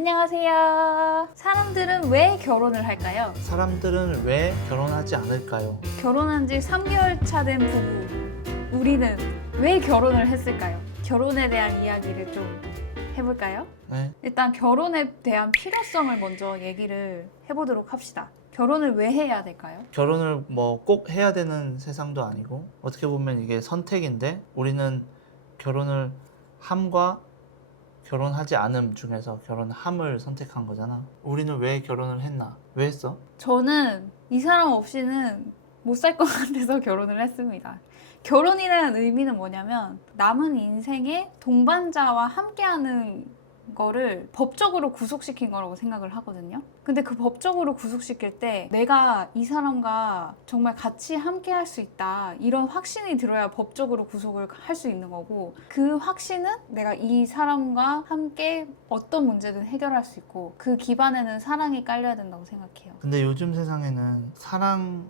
안녕하세요. 사람들은 왜 결혼을 할까요? 사람들은 왜 결혼하지 않을까요? 결혼한 지 3개월 차 된 부부, 우리는 왜 결혼을 했을까요? 결혼에 대한 이야기를 좀 해볼까요? 네. 일단 결혼에 대한 필요성을 먼저 얘기를 해보도록 합시다. 결혼을 왜 해야 될까요? 결혼을 뭐 꼭 해야 되는 세상도 아니고 어떻게 보면 이게 선택인데 우리는 결혼을 함과 결혼하지 않음 중에서 결혼함을 선택한 거잖아. 우리는 왜 결혼을 했나? 왜 했어? 저는 이 사람 없이는 못 살 것 같아서 결혼을 했습니다. 결혼이라는 의미는 뭐냐면 남은 인생에 동반자와 함께하는 거를 법적으로 구속시킨 거라고 생각을 하거든요. 근데 그 법적으로 구속시킬 때 내가 이 사람과 정말 같이 함께 할 수 있다 이런 확신이 들어야 법적으로 구속을 할 수 있는 거고, 그 확신은 내가 이 사람과 함께 어떤 문제든 해결할 수 있고 그 기반에는 사랑이 깔려야 된다고 생각해요. 근데 요즘 세상에는 사랑만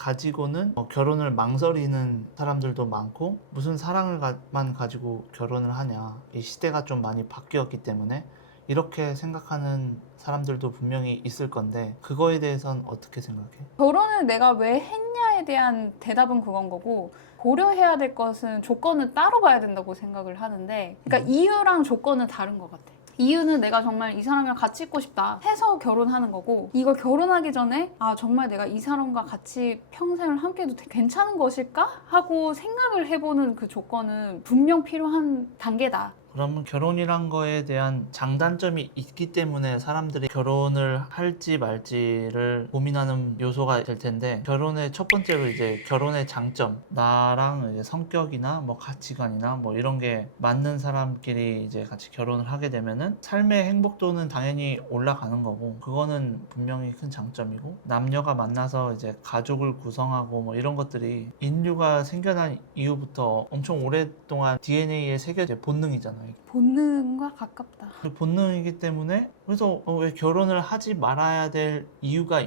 가지고는 결혼을 망설이는 사람들도 많고, 무슨 사랑만 가지고 결혼을 하냐, 이 시대가 좀 많이 바뀌었기 때문에 이렇게 생각하는 사람들도 분명히 있을 건데, 그거에 대해서는 어떻게 생각해? 결혼을 내가 왜 했냐에 대한 대답은 그건 거고, 고려해야 될 것은 조건을 따로 봐야 된다고 생각을 하는데, 그러니까 이유랑 조건은 다른 것 같아. 이유는 내가 정말 이 사람이랑 같이 있고 싶다 해서 결혼하는 거고, 이거 결혼하기 전에 아 정말 내가 이 사람과 같이 평생을 함께해도 괜찮은 것일까? 하고 생각을 해보는 그 조건은 분명 필요한 단계다. 그러면 결혼이란 거에 대한 장단점이 있기 때문에 사람들이 결혼을 할지 말지를 고민하는 요소가 될 텐데, 결혼의 첫 번째로 이제 결혼의 장점, 나랑 이제 성격이나 뭐 가치관이나 뭐 이런 게 맞는 사람끼리 이제 같이 결혼을 하게 되면은 삶의 행복도는 당연히 올라가는 거고, 그거는 분명히 큰 장점이고, 남녀가 만나서 이제 가족을 구성하고 뭐 이런 것들이 인류가 생겨난 이후부터 엄청 오랫동안 DNA에 새겨진 본능이잖아요. 본능과 가깝다. 본능이기 때문에, 그래서 왜 결혼을 하지 말아야 될 이유가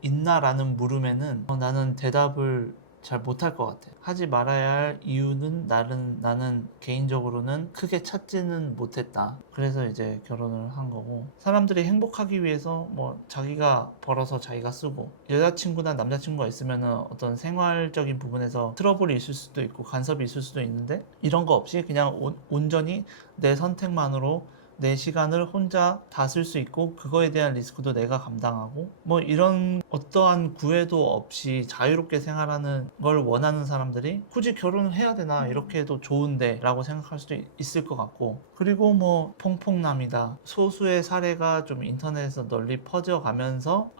있나라는 물음에는 나는 대답을 잘 못할 것 같아. 하지 말아야 할 이유는 나는 개인적으로는 크게 찾지는 못했다. 그래서 이제 결혼을 한 거고, 사람들이 행복하기 위해서 뭐 자기가 벌어서 자기가 쓰고, 여자친구나 남자친구가 있으면 어떤 생활적인 부분에서 트러블이 있을 수도 있고 간섭이 있을 수도 있는데, 이런 거 없이 그냥 온전히 내 선택만으로 내 시간을 혼자 다 쓸 수 있고, 그거에 대한 리스크도 내가 감당하고, 뭐 이런 어떠한 구애도 없이 자유롭게 생활하는 걸 원하는 사람들이 굳이 결혼을 해야 되나, 이렇게 해도 좋은데 라고 생각할 수도 있을 것 같고, 그리고 뭐 퐁퐁남이다, 소수의 사례가 좀 인터넷에서 널리 퍼져가면서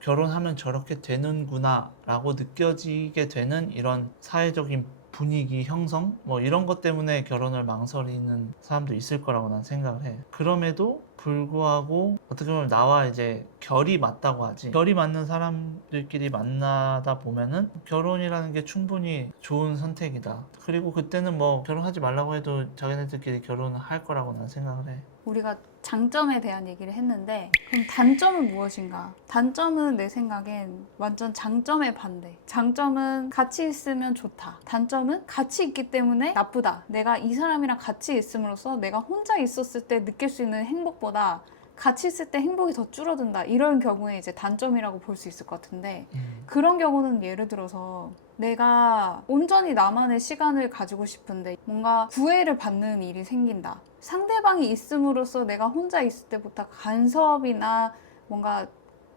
결혼하면 저렇게 되는구나 라고 느껴지게 되는 이런 사회적인 분위기 형성? 뭐 이런 것 때문에 결혼을 망설이는 사람도 있을 거라고 난 생각을 해. 그럼에도 불구하고 어떻게 보면 나와 이제 결이 맞다고 하지. 결이 맞는 사람들끼리 만나다 보면은 결혼이라는 게 충분히 좋은 선택이다. 그리고 그때는 뭐 결혼하지 말라고 해도 자기네들끼리 결혼을 할 거라고 난 생각을 해. 우리가 장점에 대한 얘기를 했는데, 그럼 단점은 무엇인가? 단점은 내 생각엔 완전 장점의 반대. 장점은 같이 있으면 좋다. 단점은 같이 있기 때문에 나쁘다. 내가 이 사람이랑 같이 있음으로써 내가 혼자 있었을 때 느낄 수 있는 행복보다 같이 있을 때 행복이 더 줄어든다. 이런 경우에 이제 단점이라고 볼 수 있을 것 같은데, 그런 경우는 예를 들어서 내가 온전히 나만의 시간을 가지고 싶은데 뭔가 구애를 받는 일이 생긴다. 상대방이 있음으로써 내가 혼자 있을 때부터 간섭이나 뭔가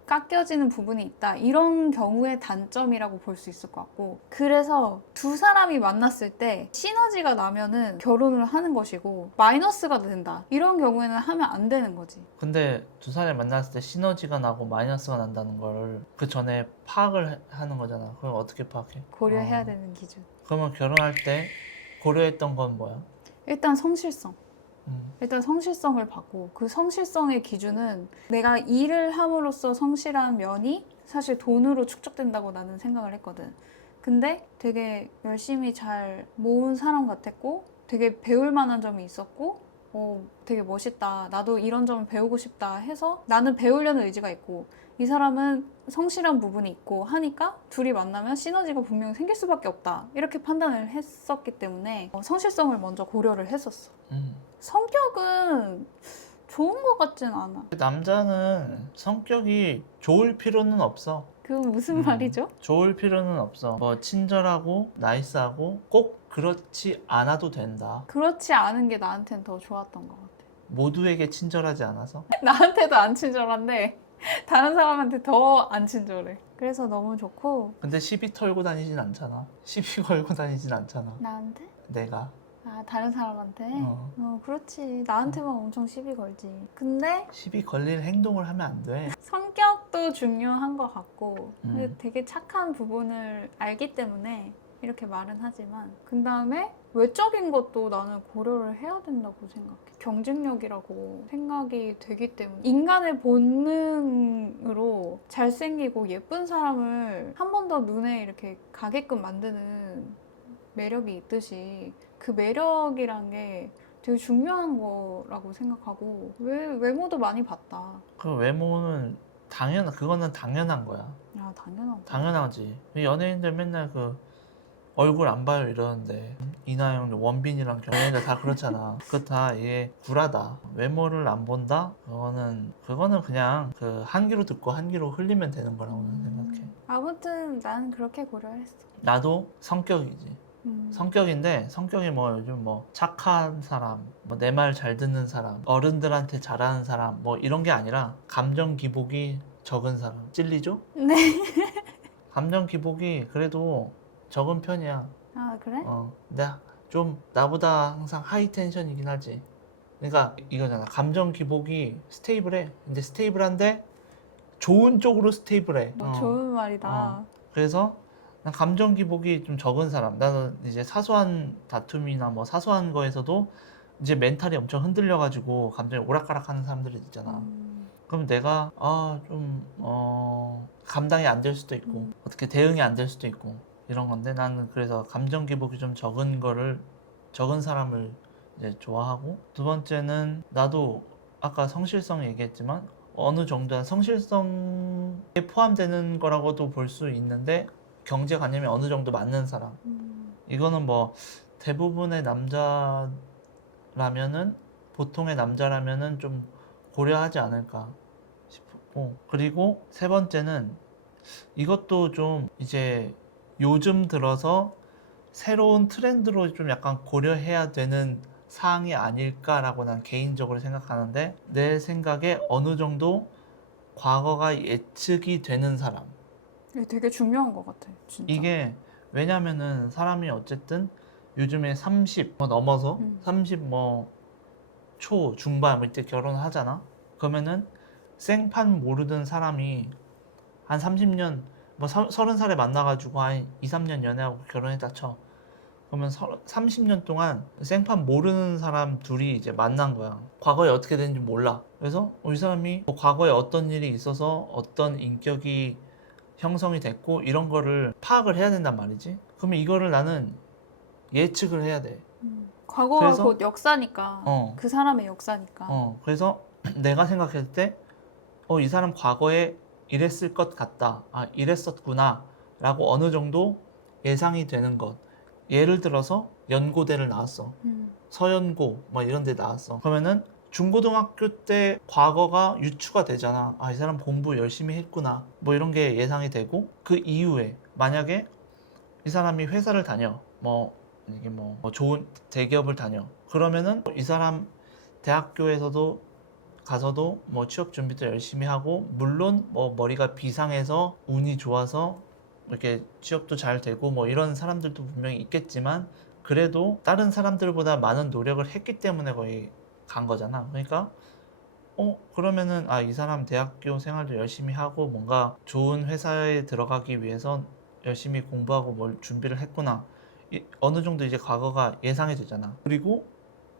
깎여지는 부분이 있다. 이런 경우의 단점이라고 볼 수 있을 것 같고, 그래서 두 사람이 만났을 때 시너지가 나면은 결혼을 하는 것이고, 마이너스가 된다. 이런 경우에는 하면 안 되는 거지. 근데 두 사람이 만났을 때 시너지가 나고 마이너스가 난다는 걸 그 전에 파악을 하는 거잖아. 그럼 어떻게 파악해? 고려해야 되는 기준. 그러면 결혼할 때 고려했던 건 뭐야? 일단 성실성. 음. 일단 성실성을 받고, 그 성실성의 기준은 내가 일을 함으로써 성실한 면이 사실 돈으로 축적된다고 나는 생각을 했거든. 근데 되게 열심히 잘 모은 사람 같았고, 되게 배울 만한 점이 있었고, 되게 멋있다. 나도 이런 점을 배우고 싶다 해서 나는 배우려는 의지가 있고, 이 사람은 성실한 부분이 있고 하니까 둘이 만나면 시너지가 분명히 생길 수밖에 없다. 이렇게 판단을 했었기 때문에 성실성을 먼저 고려를 했었어. 성격은 좋은 것 같진 않아. 남자는 성격이 좋을 필요는 없어. 그 무슨 말이죠? 좋을 필요는 없어. 뭐 친절하고 나이스하고 꼭 그렇지 않아도 된다. 그렇지 않은 게 나한테는 더 좋았던 것 같아. 모두에게 친절하지 않아서. 나한테도 안 친절한데 다른 사람한테 더 안 친절해. 그래서 너무 좋고. 근데 시비 털고 다니진 않잖아. 시비 걸고 다니진 않잖아. 나한테? 내가. 아, 다른 사람한테? 어. 그렇지. 나한테만 엄청 시비 걸지. 근데 시비 걸릴 행동을 하면 안 돼. 성격도 중요한 것 같고 근데 음. 되게 착한 부분을 알기 때문에 이렇게 말은 하지만 그 다음에 외적인 것도 나는 고려를 해야 된다고 생각해. 경쟁력이라고 생각이 되기 때문에 인간의 본능으로 잘생기고 예쁜 사람을 한 번 더 눈에 이렇게 가게끔 만드는 매력이 있듯이 그 매력이란 게 되게 중요한 거라고 생각하고 외모도 많이 봤다. 그 외모는 그거는 당연한 거야. 아, 당연하다. 당연하지. 연예인들 맨날 그 얼굴 안 봐요 이러는데 이나영, 원빈이랑 연예인들 다 그렇잖아. 그거 다 이게 구라다. 외모를 안 본다? 그거는 그냥 그 한 귀로 듣고 한 귀로 흘리면 되는 거라고 나는 생각해. 아무튼 난 그렇게 고려했어. 나도 성격이지. 성격인데 성격이 뭐 요즘 뭐 착한 사람, 뭐 내 말 잘 듣는 사람, 어른들한테 잘하는 사람 뭐 이런 게 아니라 감정 기복이 적은 사람. 찔리죠? 네. 감정 기복이 그래도 적은 편이야. 아, 그래? 좀 나보다 항상 하이 텐션이긴 하지. 그러니까 이거잖아. 감정 기복이 스테이블해. 근데 스테이블한데 좋은 쪽으로 스테이블해. 좋은 말이다. 그래서 난 감정 기복이 좀 적은 사람. 나는 이제 사소한 다툼이나 뭐 사소한 거에서도 이제 멘탈이 엄청 흔들려가지고 감정이 오락가락하는 사람들이 있잖아. 그럼 내가 감당이 안 될 수도 있고 어떻게 대응이 안 될 수도 있고 이런 건데 나는 그래서 감정 기복이 좀 적은 사람을 이제 좋아하고 두 번째는 나도 아까 성실성 얘기했지만 어느 정도의 성실성에 포함되는 거라고도 볼 수 있는데 경제관념이 어느 정도 맞는 사람. 이거는 뭐 대부분의 남자라면은 보통의 남자라면은 좀 고려하지 않을까 싶고 그리고 세 번째는 이것도 좀 이제 요즘 들어서 새로운 트렌드로 좀 약간 고려해야 되는 사항이 아닐까라고 난 개인적으로 생각하는데 내 생각에 어느 정도 과거가 예측이 되는 사람. 이게 되게 중요한 것 같아, 진짜. 이게 왜냐면은 사람이 어쨌든 요즘에 30 넘어서 30 초, 중반 이때 결혼하잖아. 그러면은 생판 모르던 사람이 한 30년 30살에 만나가지고 한 2, 3년 연애하고 결혼했다 쳐. 그러면 30년 동안 생판 모르는 사람 둘이 이제 만난 거야. 과거에 어떻게 됐는지 몰라. 그래서 이 사람이 과거에 어떤 일이 있어서 어떤 인격이 형성이 됐고 이런 거를 파악을 해야 된단 말이지. 그러면 이거를 나는 예측을 해야 돼. 과거가 그래서- 곧 역사니까. 그 사람의 역사니까. 그래서 내가 생각했을 때 이 사람 과거에 이랬을 것 같다. 아, 이랬었구나. 라고 어느 정도 예상이 되는 것. 예를 들어서 연고대를 나왔어. 서연고 뭐 이런 데 나왔어. 그러면은 중고등학교 때 과거가 유추가 되잖아. 아, 이 사람 공부 열심히 했구나. 뭐 이런 게 예상이 되고 그 이후에 만약에 이 사람이 회사를 다녀. 이게 좋은 대기업을 다녀. 그러면은 이 사람 대학교에서도 가서도 취업 준비도 열심히 하고 물론 머리가 비상해서 운이 좋아서 이렇게 취업도 잘 되고 이런 사람들도 분명히 있겠지만 그래도 다른 사람들보다 많은 노력을 했기 때문에 거의 간 거잖아. 그러니까 그러면은 이 사람 대학교 생활도 열심히 하고 뭔가 좋은 회사에 들어가기 위해서 열심히 공부하고 뭘 준비를 했구나. 어느 정도 이제 과거가 예상이 되잖아. 그리고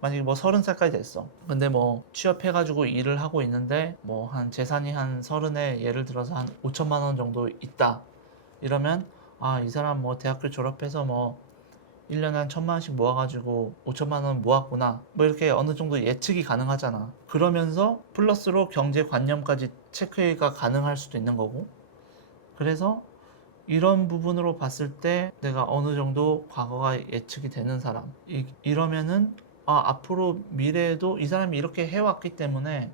만약에 30살까지 됐어. 근데 취업해가지고 일을 하고 있는데 한 재산이 한 30에 예를 들어서 한 5천만 원 정도 있다. 이러면 이 사람 대학교 졸업해서 1년에 한 1,000만 원씩 모아가지고 5천만 원 모았구나. 이렇게 어느 정도 예측이 가능하잖아. 그러면서 플러스로 경제관념까지 체크가 가능할 수도 있는 거고. 그래서 이런 부분으로 봤을 때 내가 어느 정도 과거가 예측이 되는 사람. 이러면은 앞으로 미래에도 이 사람이 이렇게 해왔기 때문에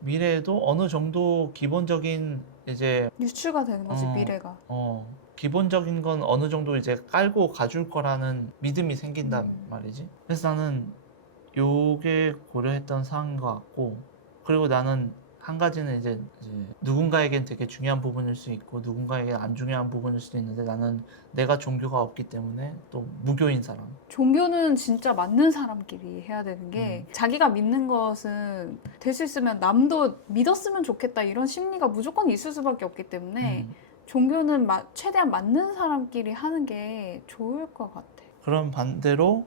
미래에도 어느 정도 기본적인 이제 유추가 되는 거지, 어. 미래가. 기본적인 건 어느 정도 이제 깔고 가줄 거라는 믿음이 생긴단 말이지. 그래서 나는 요게 고려했던 사항인 것 같고, 그리고 나는 한 가지는 이제 누군가에겐 되게 중요한 부분일 수 있고 누군가에겐 안 중요한 부분일 수도 있는데, 나는 내가 종교가 없기 때문에 또 무교인 사람. 종교는 진짜 맞는 사람끼리 해야 되는 게 자기가 믿는 것은 될 수 있으면 남도 믿었으면 좋겠다 이런 심리가 무조건 있을 수밖에 없기 때문에 종교는 최대한 맞는 사람끼리 하는 게 좋을 것 같아. 그럼 반대로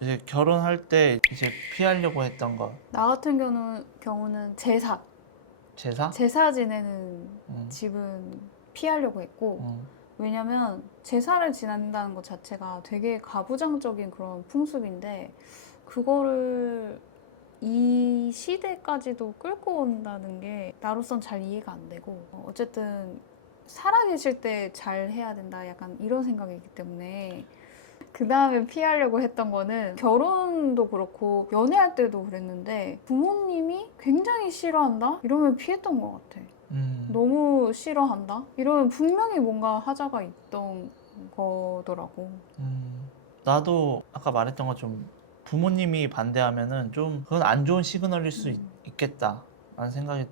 이제 결혼할 때 이제 피하려고 했던 거, 나 같은 경우는 제사 지내는 음, 집은 피하려고 했고, 음, 왜냐면 제사를 지낸다는 것 자체가 되게 가부장적인 그런 풍습인데 그거를 이 시대까지도 끌고 온다는 게 나로선 잘 이해가 안 되고, 어쨌든 살아계실 때 잘 해야 된다 약간 이런 생각이기 때문에 그 다음에 피하려고 했던 거는, 결혼도 그렇고 연애할 때도 그랬는데 부모님이 굉장히 싫어한다? 이러면 피했던 것 같아. 너무 싫어한다? 이러면 분명히 뭔가 하자가 있던 거더라고. 나도 아까 말했던 것좀 부모님이 반대하면은 좀 그건 안 좋은 시그널일 수 있겠다 라는 생각이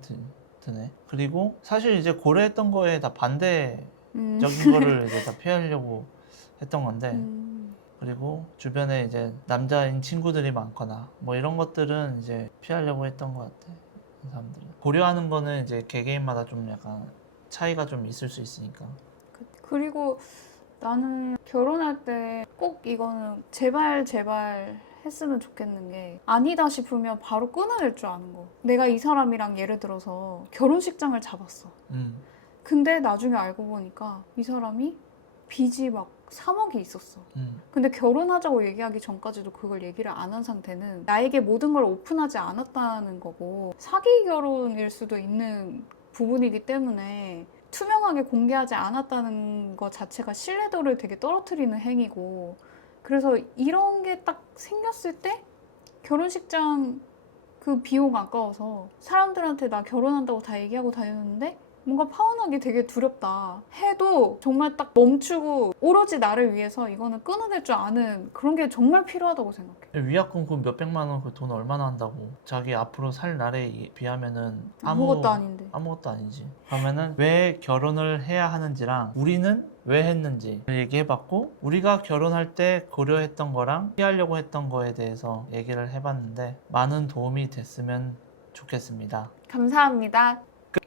드네. 그리고 사실 이제 고려했던 거에 다 반대적인 거를 이제 다 피하려고 했던 건데, 그리고 주변에 이제 남자인 친구들이 많거나 뭐 이런 것들은 이제 피하려고 했던 것 같아. 그 사람들은 고려하는 거는 이제 개개인마다 좀 약간 차이가 좀 있을 수 있으니까. 그리고 나는 결혼할 때 꼭 이거는 제발 했으면 좋겠는 게, 아니다 싶으면 바로 끊어낼 줄 아는 거. 내가 이 사람이랑 예를 들어서 결혼식장을 잡았어. 근데 나중에 알고 보니까 이 사람이 빚이 막 3억이 있었어. 근데 결혼하자고 얘기하기 전까지도 그걸 얘기를 안 한 상태는 나에게 모든 걸 오픈하지 않았다는 거고, 사기 결혼일 수도 있는 부분이기 때문에 투명하게 공개하지 않았다는 것 자체가 신뢰도를 되게 떨어뜨리는 행위고, 그래서 이런 게 딱 생겼을 때 결혼식장 그 비용 아까워서 사람들한테 나 결혼한다고 다 얘기하고 다녔는데 뭔가 파혼하기 되게 두렵다 해도 정말 딱 멈추고 오로지 나를 위해서 이거는 끊어낼 줄 아는 그런 게 정말 필요하다고 생각해. 위약금 그 몇백만 원 그 돈 얼마나 한다고. 자기 앞으로 살 날에 비하면은 아무것도 아닌데. 아무것도 아니지. 그러면은 왜 결혼을 해야 하는지랑 우리는 왜 했는지 얘기해봤고, 우리가 결혼할 때 고려했던 거랑 피하려고 했던 거에 대해서 얘기를 해봤는데 많은 도움이 됐으면 좋겠습니다. 감사합니다. 끝.